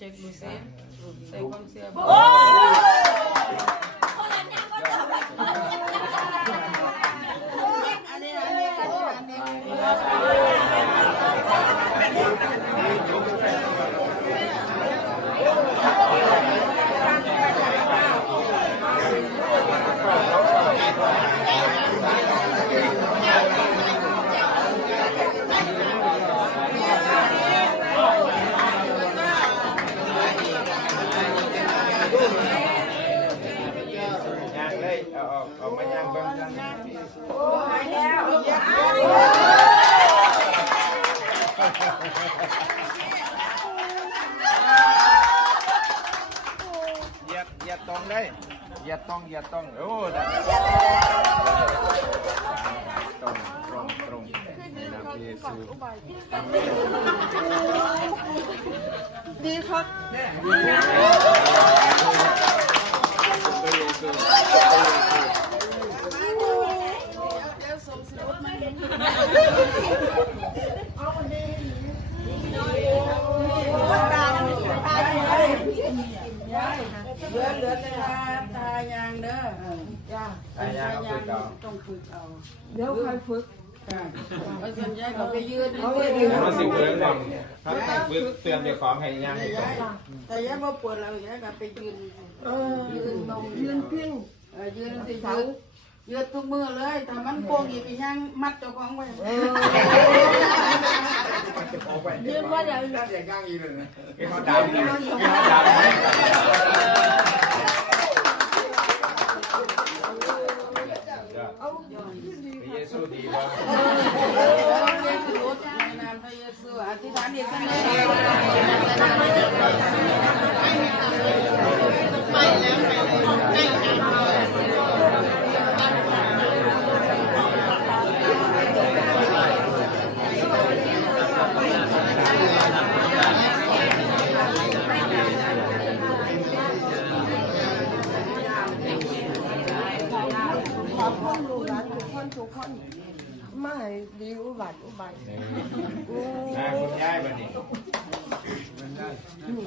เช็คดูซิใส่ความเสียบเอามาย่างเบิ่งกันหายแล้วเหยียดตรงเลยเหยียดตรงโอ้ได้ตรงนะพี่เยซูดีครับเหลือแต่ตายางเด้อตายางต้องฝึกเอาเดี๋ยวใครฝึกเพราะส่วนใหญ่เขาไปยืนมันสิเกิดหวังถ้าฝึกเตือนเด็กของให้ย่างให้ก่อนแต่ยายบ่ปวดเรายายก็ไปยืนตรงยืนพิ้งยืนสิยืนทุกมือเลยแต่มันโป่งอีกย่างมัดเจ้าของไว้ยืนว่าอย่างย่างอีเลยนะเขาดาวเลยพระเยซูดีวะพระเยซูในนามพระเยซูอธิษฐานอีกครั้งนึงไม่ดีอุบัติคุณยายบัดนี้